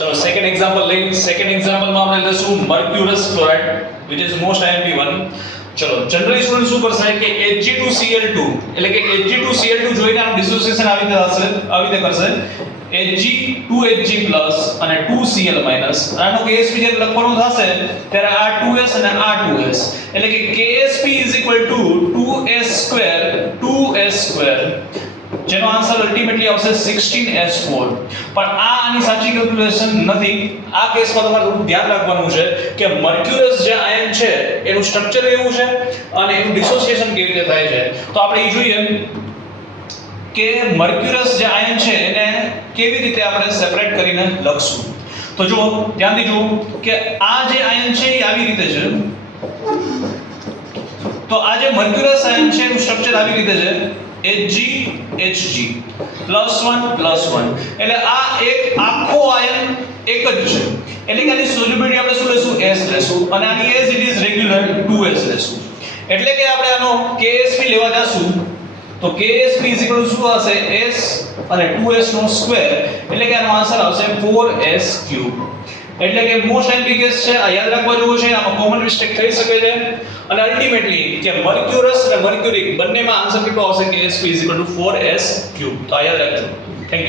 ચલો second example લઈએ. Second એક્ઝામ્પલમાં આપણે લઈશું મર્ક્યુરસ chloride which is most IMP1. ચલો જનરલી સ્ટુડન્ટ શું કરશે કે Hg2Cl2 એટલે કે Hg2Cl2 જોઈને આનું ડિસોસિએશન આવી રીતે કરશે Hg2Hg અને 2Cl આનો KSP જ્યારે લખવાનું થશે ત્યારે આ 2s અને આ 2s એટલે કે KSP 2s2 જેનો આન્સર અલ્ટીમેટલી આવશે 16s4. પણ આ આની સાચી કેલ્ક્યુલેશન નથી. આ કેસમાં તમારે થોડું ધ્યાન રાખવાનું છે કે મર્ક્યુરસ જે આયન છે એનું સ્ટ્રક્ચર એવું છે અને એનું ડિસોસિએશન કેવી રીતે થાય છે. તો આપણે એ જોઈએ કે મર્ક્યુરસ જે આયન છે એને કેવી રીતે આપણે સેપરેટ કરીને લખશું. તો જો ધ્યાનથી જુઓ કે આ જે આયન છે એ આવી રીતે છે. તો આ જે મર્ક્યુરસ આયન છે એનું સ્ટ્રક્ચર આવી રીતે છે Hg Hg +1 એટલે આ એક આખો આયન એક જ છે એટલે કે આની સોલ્યુબિલિટી આપણે શું લેશું S લેશું અને આની as it is regular 2s લેશું. એટલે કે આપણે આનો KSP લેવા જાશું તો KSP શું હશે S અને 2s નો સ્ક્વેર એટલે કે આનો આન્સર આવશે 4s3. એટલે કે મોસ્ટ એમ્બિગિયસ છે આ યાદ રાખવા જેવું છે. આમાં કોમન મિસ્ટેક થઈ શકે છે અને અલ્ટીમેટલી કે મર્ક્યુરસ અને મર્ક્યુરિક બંનેમાં આન્સર કેટલો આવશે KSP 4s3. તો આ યાદ રાખજો.